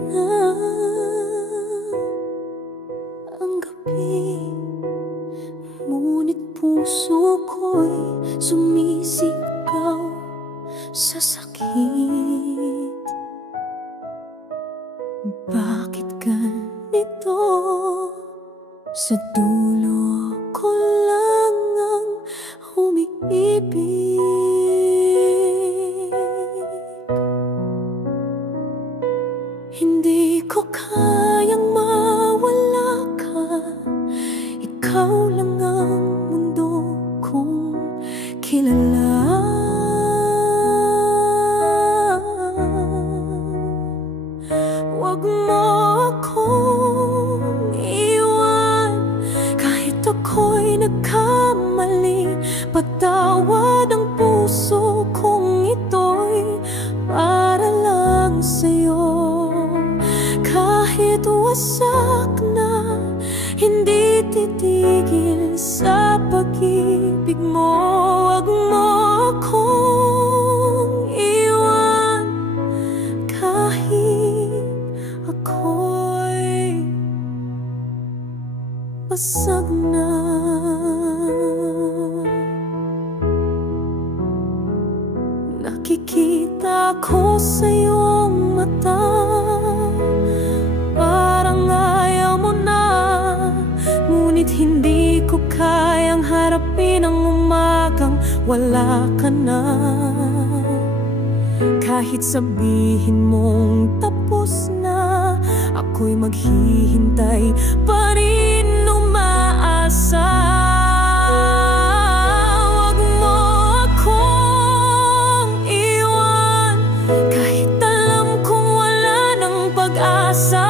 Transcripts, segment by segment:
na ang gabi, ngunit puso ko'y sumisigaw sa sakit. Bakit ganito? Sa dulo ko lang ang umiibig. Hindi ko kayang mawala ka, ikaw lang ang mundo kong kilala. Huwag mo akong iwan, kahit ako'y nagkamali. Patawad ang puso kong ito'y para lang sa'yo. Kahit wasak na, hindi titigil sa pag-ibig mo. Huwag mo akong iwan, kahit ako'y basag na. Nakikita ko sa iyong mata, parang ayaw mo na, ngunit hindi ko kayang harapin ang umagang wala ka na. Kahit sabihin mong tapos na, ako'y maghihintay pa rin umaasa. Huwag mo akong iwan, kahit alam kong wala ng pag-asa.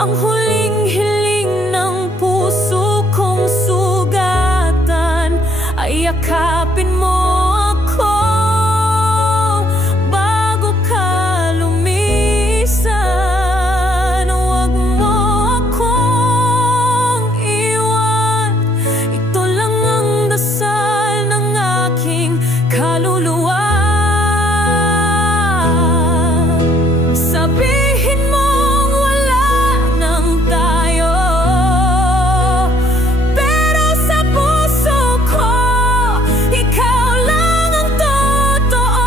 Ang huling hiling ng puso kong sugatan ay yakapin mo ako bago ka lumisan. Huwag mo akong iwan, ito lang ang dasal ng aking kaluluwa. Sabihin mong wala nang tayo, pero sa puso ko ikaw lang ang totoo.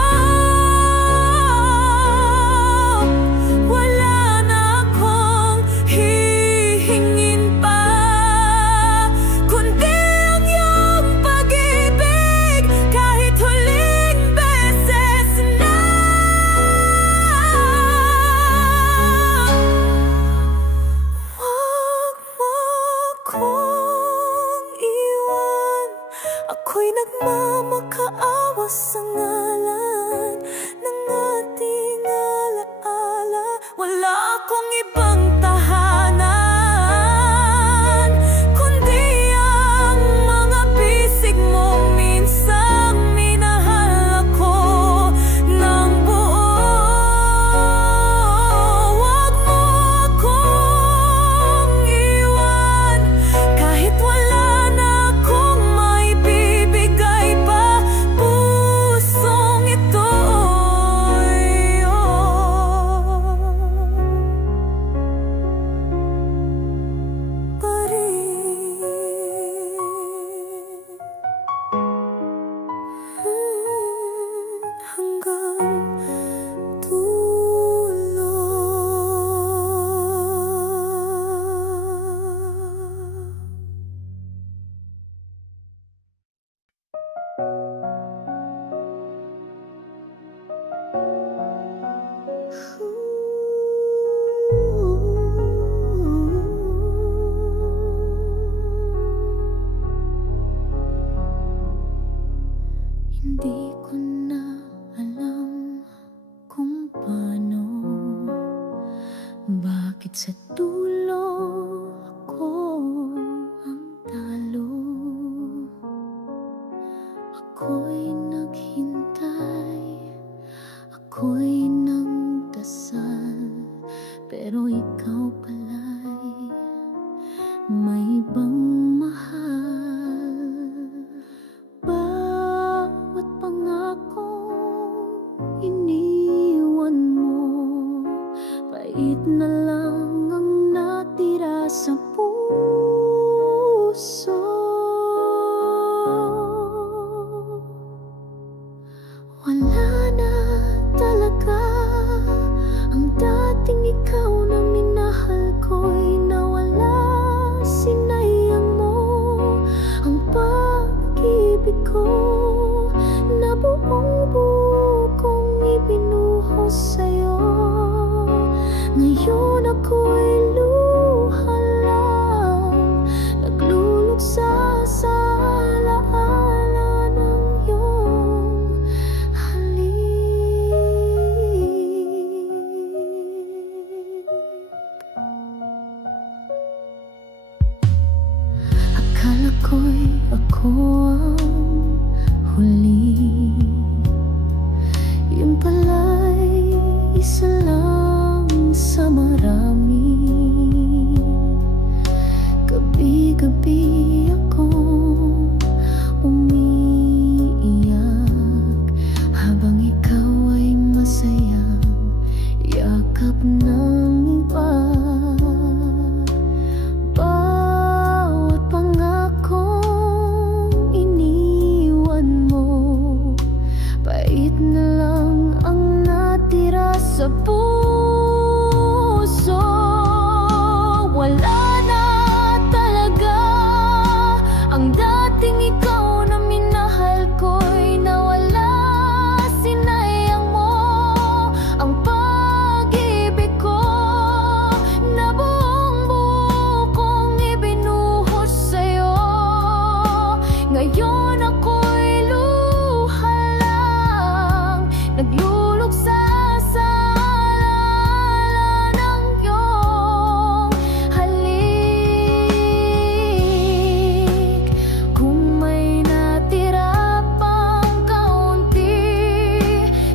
Wala na akong hihingin pa, kundi ang iyong pag-ibig, kahit huling beses na. Huwag mo akong iwan, ako'y nagmamakaawa sa ngalan ng ating alaala. Wala akong ibang tahanan, kundi ang mga bisig mo. Minsang minahal ako ng buo. Huwag mo akong iwan, kahit wala na akong maibibigay pa. Pusong ito'y pa rin hanggang dulo. Hindi ko na alam kung paano, bakit sa dulo ako ang talo. Ako'y naghintay, ako'y nagdasal, pero ikaw pala'y may ibang mahal. Bawat pangakong iniwan mo, Pait na lang ang natira sa puso. Wala na talaga ang dating ikaw na minahal ko'y nawala. Sinayang mo ang pag-ibig ko na buong buo kong ibinuhos sa'yo. Ngayon ako'y luha lang, nagluluksa sa alaala ng iyong halik. Akala ko'y ako ang huli, yun pala'y isa lang sa marami. Gabi-gabi akong umiiyak habang ikaw ay masayang yakap ng iba. Bawat pangakong iniwan mo, pait na lang ang natira sa puso. Wala na talaga ang dating ikaw na minahal ko'y nawala. Sinayang mo ang pag-ibig ko na buong buo kong ibinuhos sa'yo. Ngayon ako'y luha lang, nagluluksa sa alaala ng iyong halik. Kung may natira pang kaunti,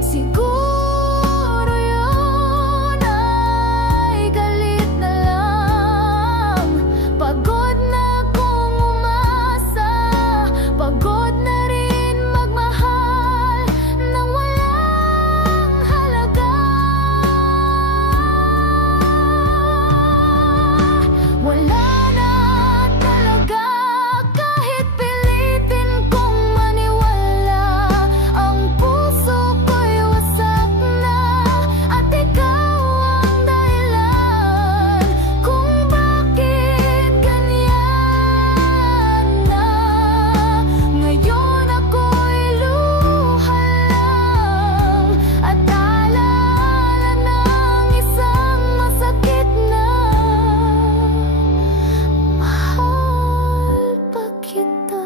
siguro yun ay galit na lang. Pagod na kong umasa, pagod na rin magmahal nang walang halaga. Wala na talaga kahit pilitin kong maniwala. Ang puso ko'y wasak na at ikaw ang dahilan kung bakit ganyan na. Ngayon ako'y luha lang at alaala ng isang masakit na mahal pa kita.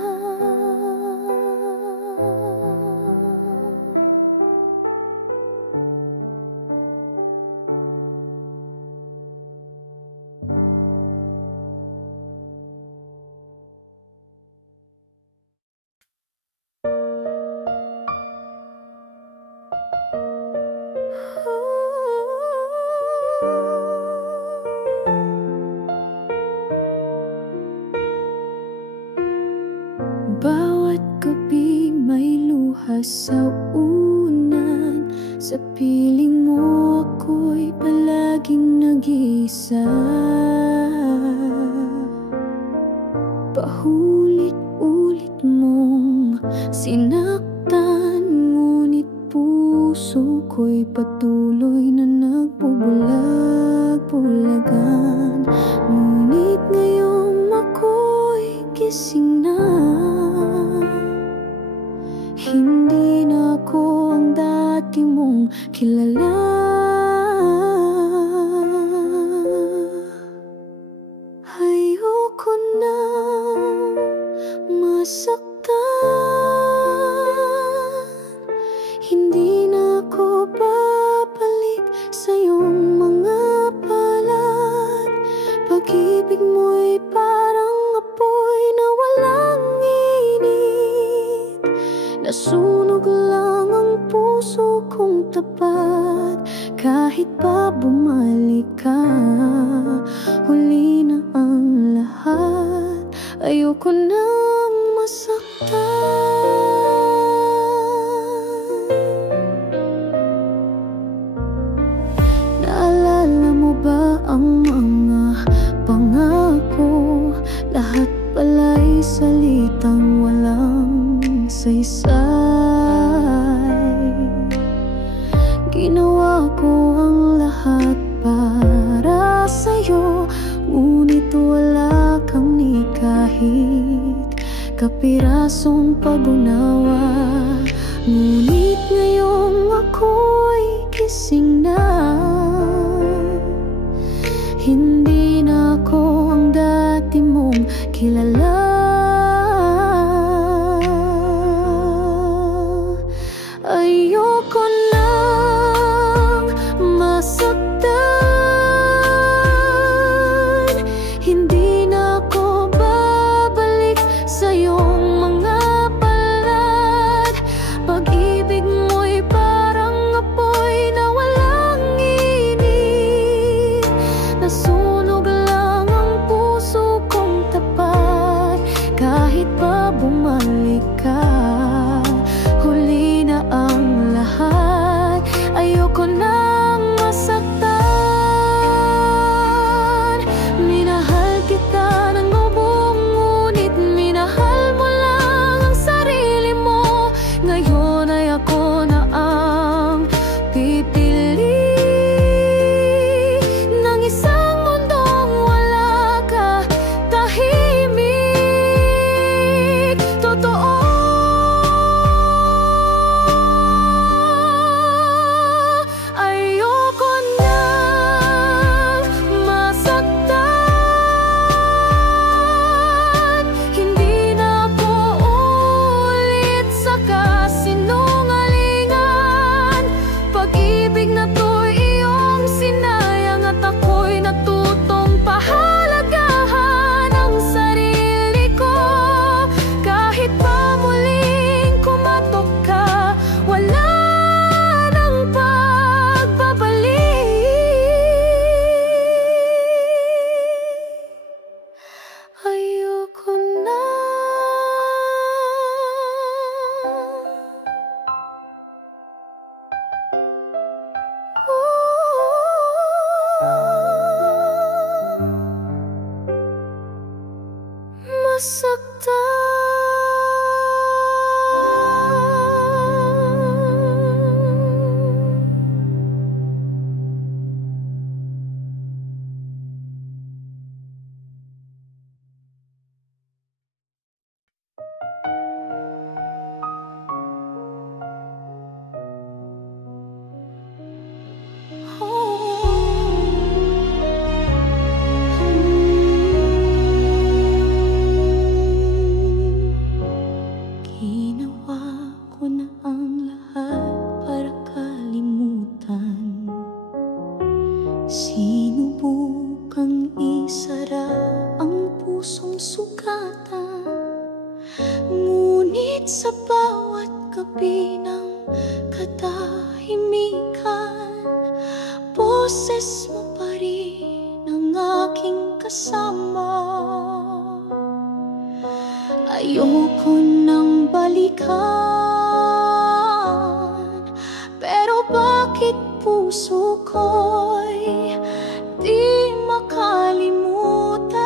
Bawat gabing may luha sa unan, sa piling mo ako'y palaging nag-iisa. Paulit-ulit mong sinaktan, ngunit puso ko'y patuloy na nagbubulag-bulagan. Ngunit ngayong ako'y gising na, hindi na ako ang dati mong kilala. Ayoko na masaktan, hindi na ako babalik sa iyong mga palad. Pag-ibig mo'y parang apoy na walang init, nasunog lang ang puso kong tapat. Kahit pa bumalik ka, huli na ang lahat. Ayoko nang masaktan. Naalala mo ang mga pangako, lahat pala'y salitang walang saysay. Ginawa ko ang lahat para sa'yo, ngunit wala kang ni kahit kapirasong pag-unawa. Ngunit ngayong ako'y gising na, hindi na ako ang dati mong kilala. Ayoko nang masaktan, hindi na ako babalik sa iyong mga palad. Pag-ibig mo'y parang apoy na walang init, nasunog lang ang puso kong tapat. Kahit pa bumalik ka, huli na ang lahat. Ayoko nang masaktan. Minahal kita ng lubong, ngunit minahal mo lang ang sarili mo. Ngayon ay ako na ang pipili ng isang mundong wala ka, tahimik, totoo. Ayoko nang masaktan, hindi na ako ulit sa kasinungalingan. Pag-ibig na to'y iyong sinayang at ako'y natutong pahalagahan ang sarili ko. Kahit pa muling kumatok ka, wala nang pagbabalik. Ayoko na. Ginawa ko na ang lahat para kalimutan. Sinubukang isara ang pusong sugatan, ngunit sa bawat gabi ng katahimikan, boses mo pa rin ang aking kasama. Ayoko nang balikan, pero bakit puso ko'y di makalimutan?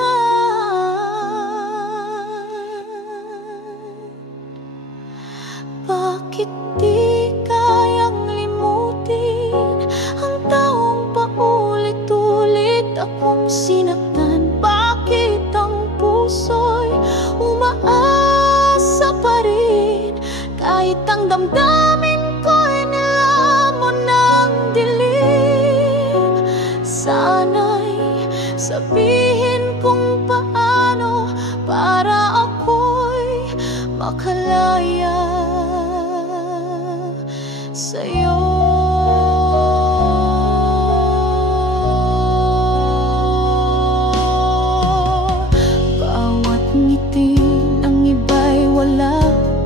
Bakit di kayang limutin ang taong paulit-ulit akong sinaktan? Bakit ang puso'y umaasa pa rin kahit ang damdamin ko'y nilamon ng dilim? Sana'y sabihin kung paano para ako'y makalaya sa'yo. Bawat ngiti ng iba'y wala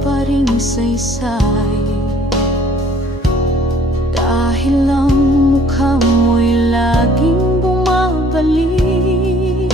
pa ring saysay, dahil ang mukha mo'y laging bumabalik.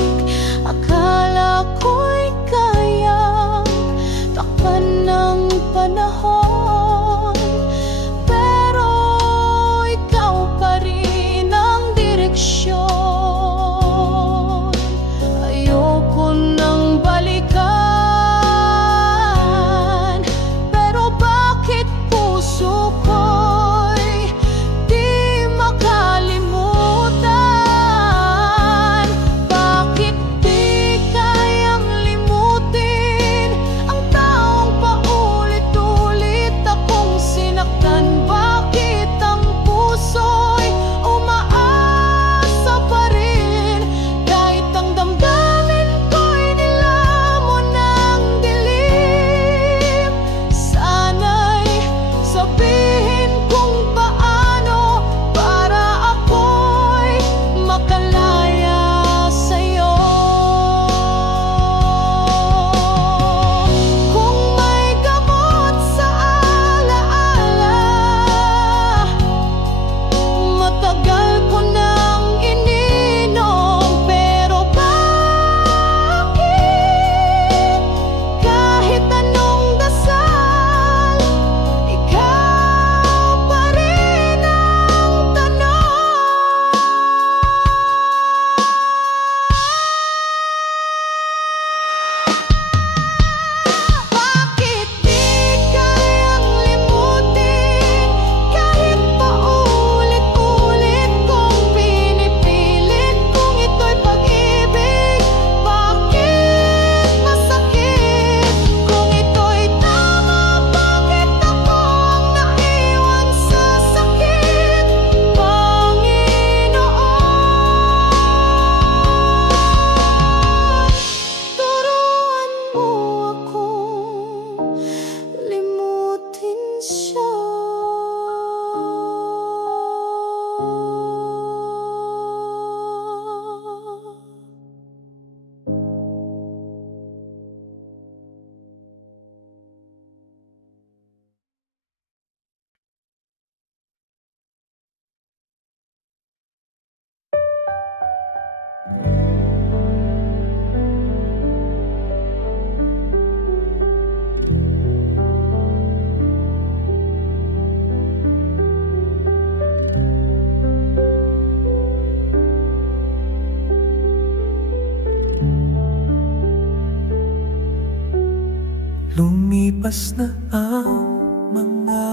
Lumipas na ang mga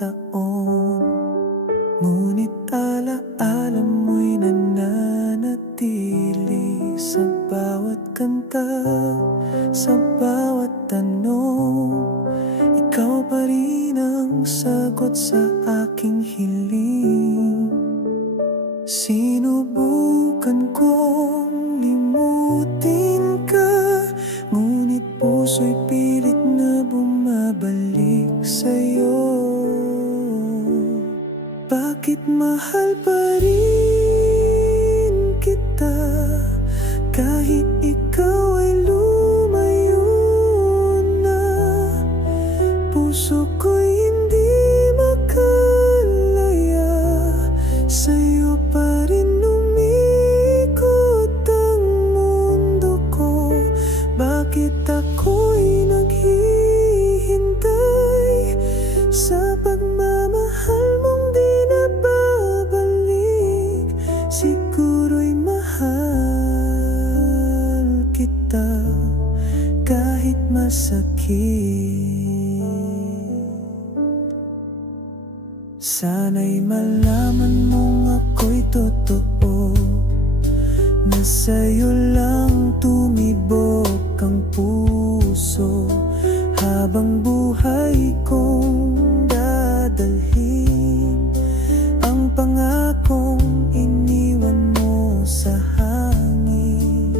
taon, ngunit alaala mo'y nananatili sa bawat kanta, sa bawat tanong. Ikaw pa rin ang sagot sa aking hiling. Sinubukan kong limutin ka, ngunit puso'y pilit na bumabalik sa'yo. Bakit mahal pa rin kita kahit ikaw ay lumayo na? Puso ko'y hindi makalaya, sa'yo pa rin umikot ang mundo ko. Bakit ako'y naghihintay sa pagmamahal mong di na babalik? Siguro'y mahal kita kahit masakit. Sana'y malaman mong ako'y totoo, na sa'yo lang tumibok ang puso. Habang buhay kong dadalhin ang pangakong iniwan mo sa hangin.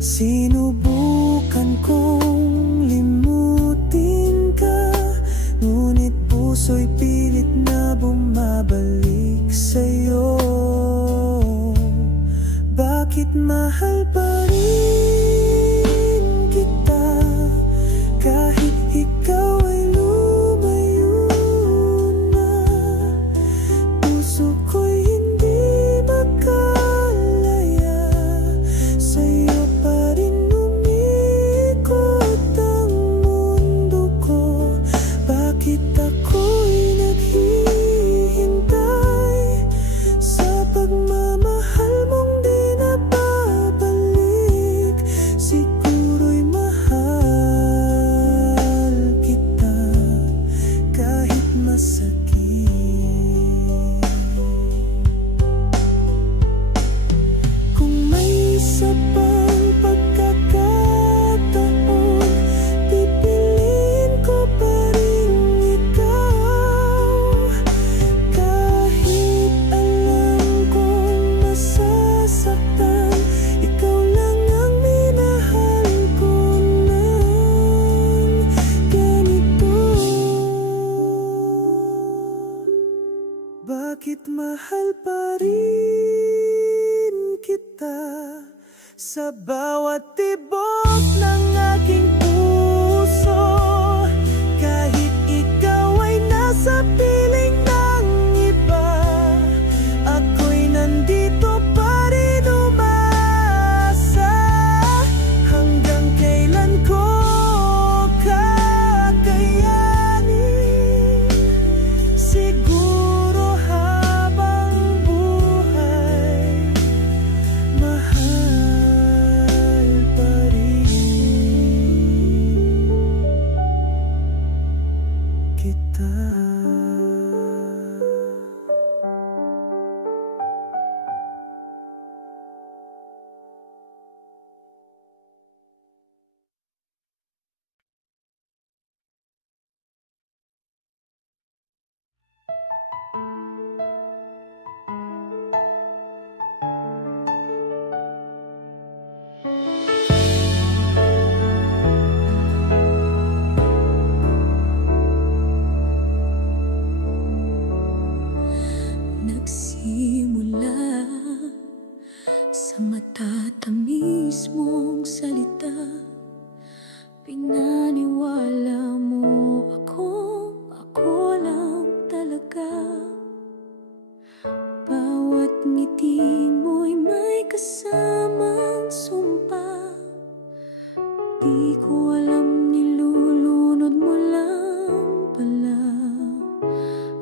Sinubukan kong limutin ka, ngunit puso'y pilit na bumabalik sa'yo. Bakit mahal pa rin kita kahit ikaw ay lumayo na? Puso ko'y hindi makalaya, sa'yo pa rin umikot ang mundo ko. Bakit ako'y naghihintay sa pagmamahal mong di na babalik? Siguro'y mahal kita kahit masakit. Kung may isa pang pagkakataon, pipiliin ko pa rin ikaw. Kahit alam kong masasaktan, ikaw lang ang minahal ko ng ganito. Bakit mahal pa rin kita sa bawat tibok ng aking puso? Kahit ikaw ay nasa piling ng iba, simula sa matatamis mong salita. Pinaniwala mo ako lang talaga. Bawat ngiti mo'y may kasamang sumpa. Di ko alam, nilulunod mo lang pala.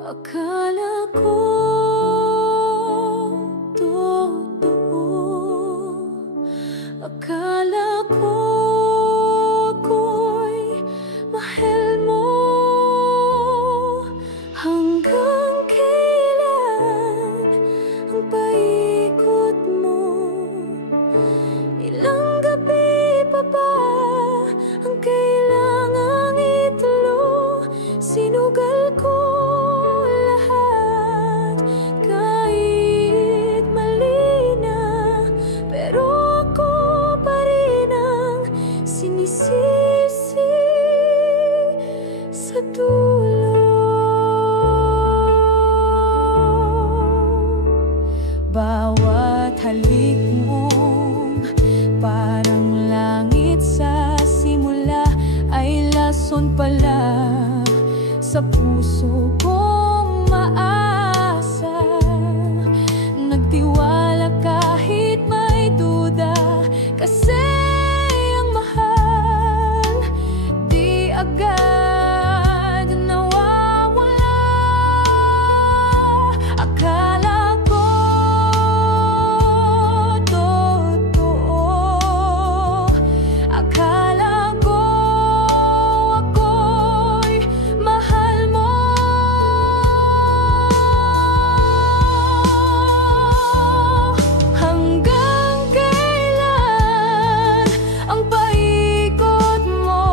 Akala ko totoo, akala ko ako'y mahal mo. Hanggang kailan ang paikot mo? Ilang gabi pa ba ang kailangang itulo? Sinugal ko lahat kahit mali na, pero ako pa rin ang sinisisi sa dulo. Bawat halik mong parang langit sa simula ay lason pala sa puso kong maasa. Nagtiwala kahit may duda, kasi ang mahal di agad nawawala. Akala ko totoo, akala ko ako'y mahal mo. Hanggang kailan ang paikot mo?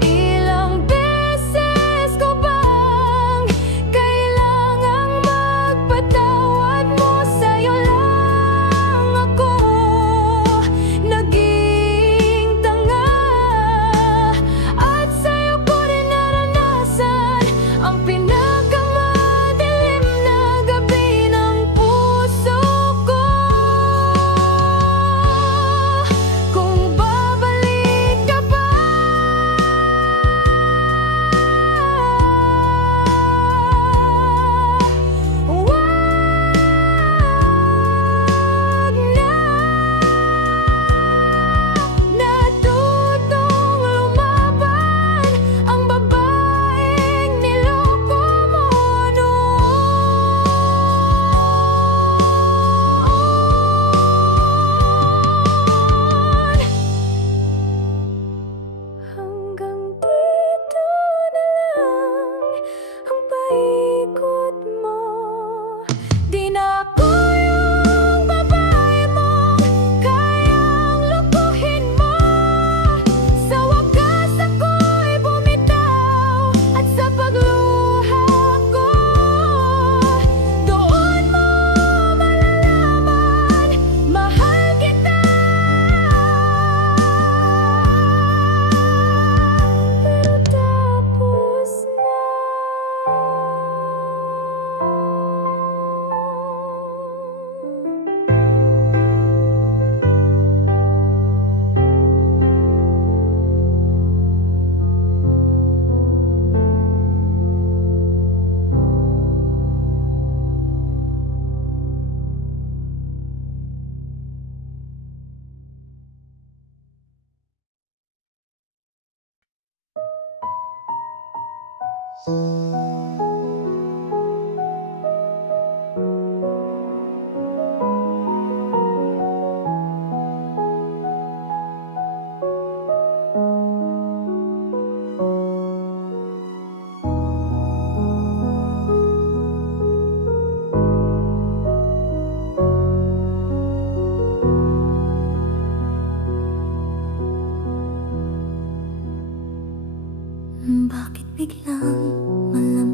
Ilang beses ko bang kailangang magpatawad mo? Sa'yo lang ako naging tanga, at sa'yo ko rin naranasan ang pinakamadilim na gabi ng puso ko. Kung babalik ka pa, wag na. Natutong lumaban ang babaeng niloko mo noon. Hanggang dito na lang ang paikot mo. Di na ako yung babae mo kayang lukuhin mo. Sa wakas ako'y bumitaw, at sa pagluha ko doon mo malalaman mahal kita. Pero tapos na. Bakit biglang malamig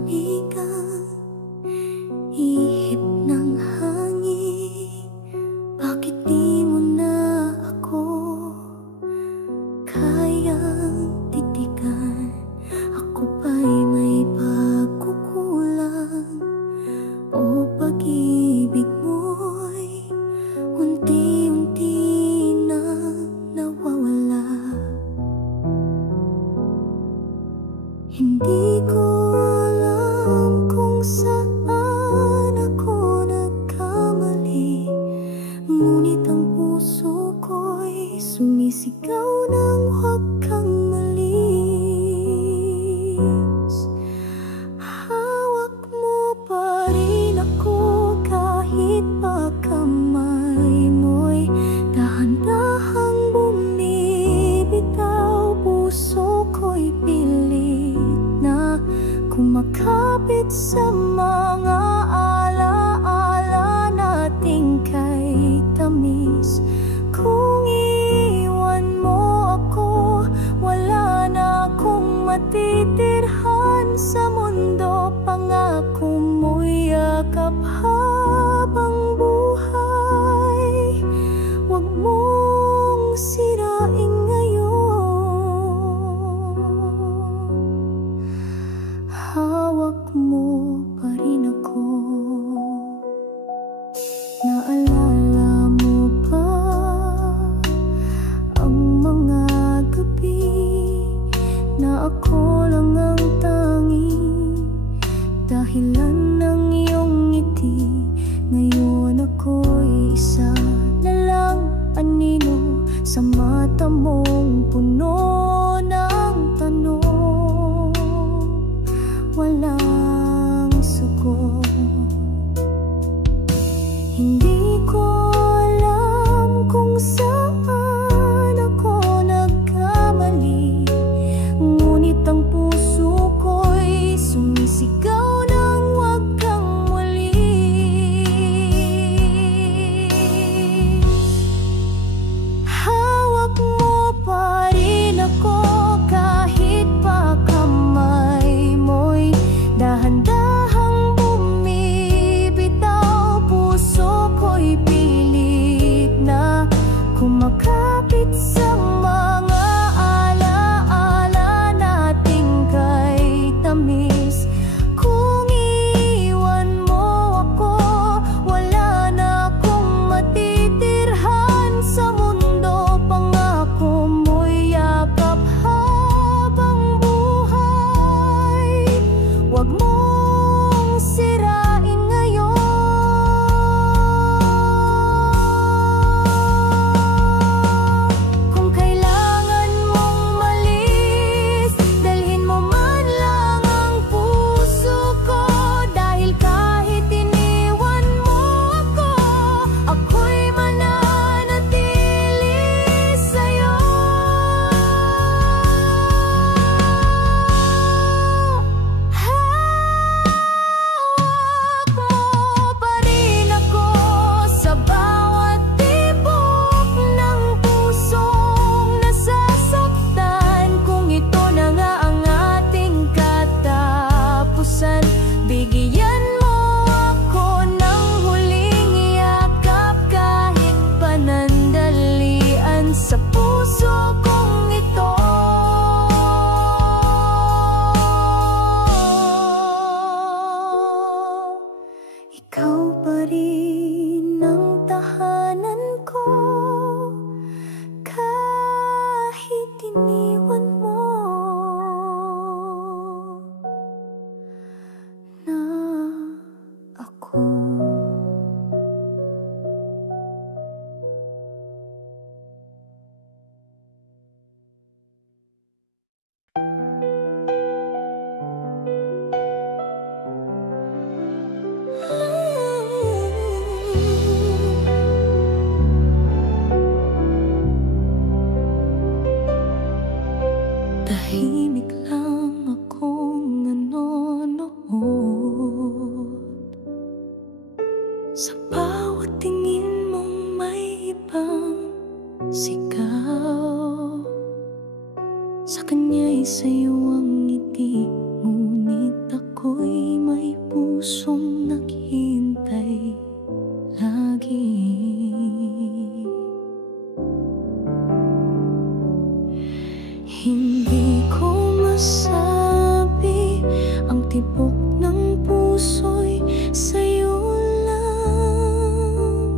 Naalala mo ba ang mga gabi na ako lang ang tanging dahilan ng iyong ngiti? Ngayon ako'y isa na lang anino sa mata mong puno ng tanong, walang sagot. Hindi ko alam kung saan ako nagkamali, ngunit ang puso ko'y sumisigaw ng huwag kang walis. Hawak mo pa rin ako kahit pa kamay mo'y dahan-dahang bumibitaw. Puso ko'y pilit na kumakapit sa mga alaala nating kay tamis. Kung iiwan mo ako, wala na akong matitirhan sa mundo. Pangako mo'y yakap habang buhay, wag mong sirain ngayon. Kung kailangan mong malis, dalhin mo man lang ang puso ko. Dahil kahit iniwan mo ako, ako'y mananatili sa'yo. Hawak mo pa rin ako sa bawat tibok ng pusong nasasaktan. Kung ito na nga ang ating katapusan, bigyan mo ako ng huling yakap kahit panandalian sa puso kong ito. Ikaw pa rin ang tahanan ko kahit iniwan mo na ako. Tahimik lang akong nanonood sa bawat tingin mong may ibang sigaw. Sa kanya'y sa'yo ang ngiti, ngunit ako'y may pusong naghihintay lagi. Hindi ko masabi ang tibok ng puso'y sa'yo lang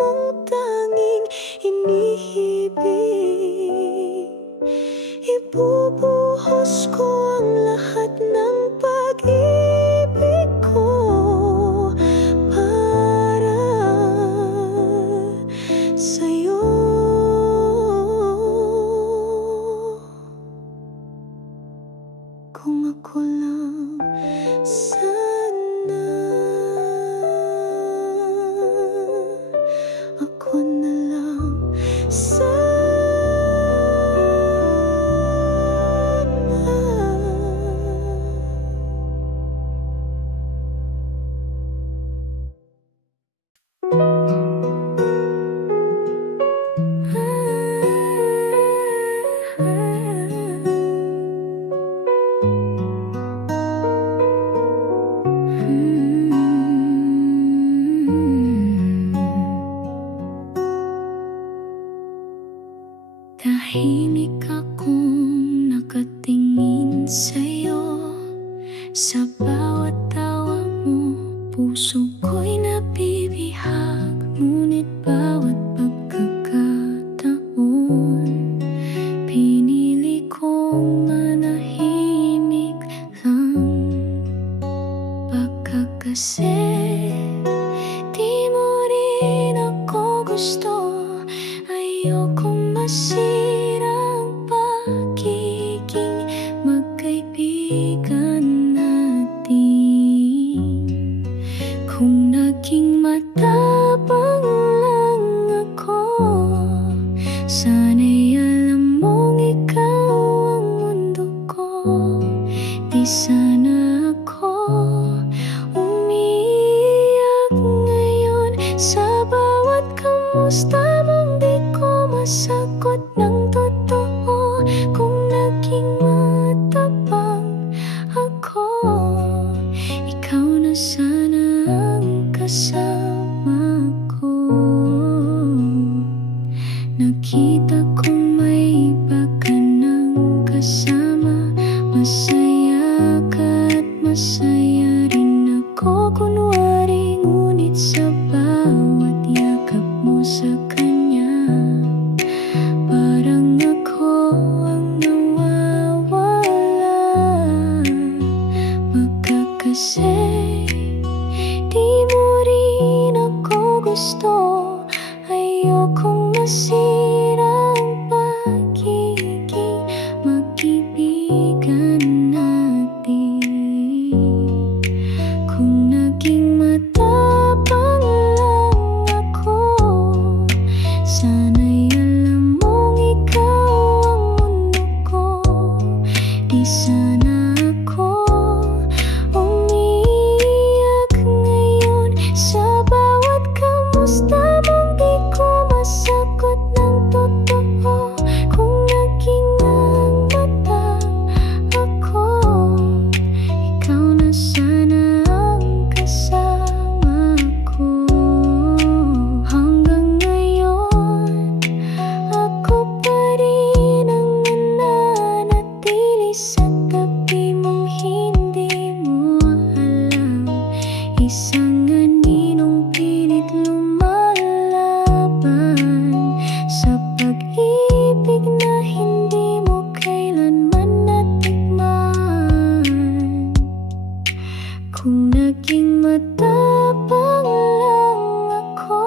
mong tanging iniibig. Ibubuhos ko ang lahat ng pag-ibig ko para sa'yo. Kung ako lang sana, ako na lang sana. Tahimik akong nakatingin sa'yo. Sa bawat tawa mo, puso ko'y nabibihag. Ngunit bawat pagkakataon, pinili kong manahimik lang. Baka kasi di mo rin ako gusto. Ayokong masira ang pagiging magkaibigan natin. Kung naging matapang lang ako, sana'y alam mong ikaw ang mundo ko. Di sana ako umiiyak ngayon sa bawat kamusta mong di ko masagot ng totoo. Kung naging matapang ako, ikaw na sana ang kasama ko. Nakita kong may iba ka ng kasama. Masaya ka at masaya rin ako kunwari. Ngunit sa bawat yakap mo sa kanya, parang ako ang nawawala. Baka kasi di mo rin ako gusto. Ayokong masira ang pagiging magkaibigan natin. Kung naging matapang lang ako, sana'y alam mong ikaw ang mundo ko. Di sana ako umiiyak ngayon sa bawat kamusta mong di ko masagot ng totoo. Kung naging ang mata ako, ikaw na sana ang kasama ko. Hanggang ngayon, ako pa rin ang nananatili sa tabi mong hindi mo alam. Isang aninong pilit lumalaban sa pag-ibig na hindi mo kailanman natikman. Kung naging matapang lang ako,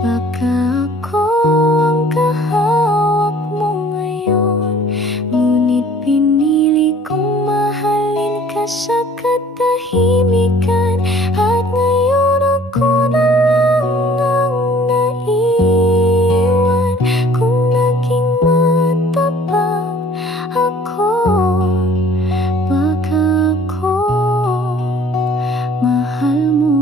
baka ako ang kahawak mo ngayon. Ngunit pinili kong mahalin ka sa katahimikan. At ngayon ako na lang ang naiwan. Kung naging matapang ako, baka ako mahal mo.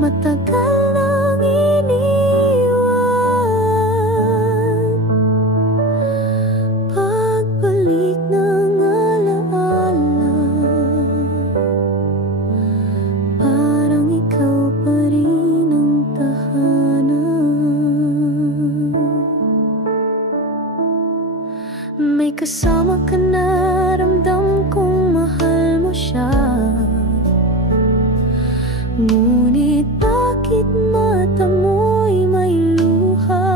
matagal nang iniwan. Pagbalik ng alaala, parang ikaw pa rin ang tahanan. May kasama ka na, ramdam kong mahal mo siya. Ngunit bakit mata mo'y may luha?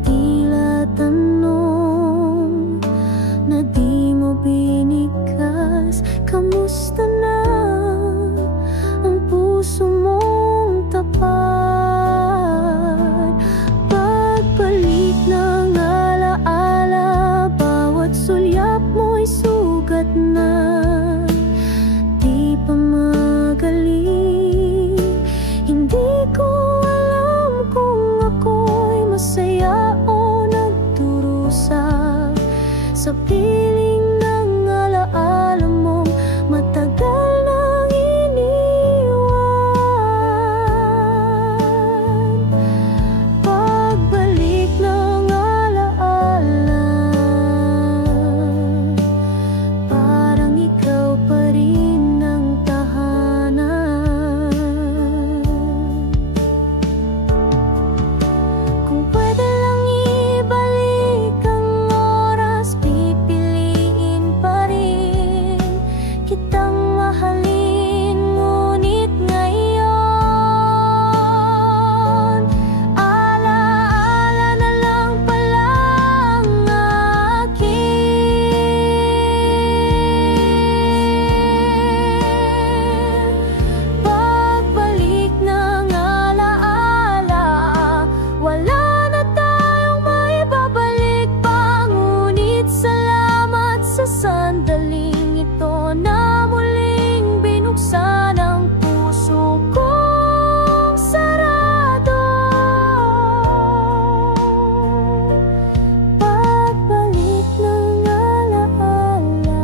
Tila tanong na di mo binigkas. Kamusta na ang puso mong tapat? Pagbalik ng alaala, bawat sulyap mo'y sugat na. Di pa magaling, hindi ko alam kung ako'y masaya o nagdurusa sa piling ng alaala mong matagal nang iniwan. Pagbalik ng alaala, parang ikaw pa rin ang tahanan. Kung pwede lang ibalik ang oras, pipiliin pa rin kitang mahalin. Ngunit ngayon, alaala na lang pala ang akin. Pagbalik ng alaala, wala na tayong maibabalik pa. Ngunit salamat sa sandaling ito na muling binuksan ang puso kong sarado. Pagbalik ng alaala,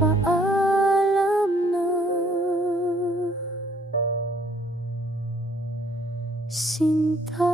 paalam na, Sinta.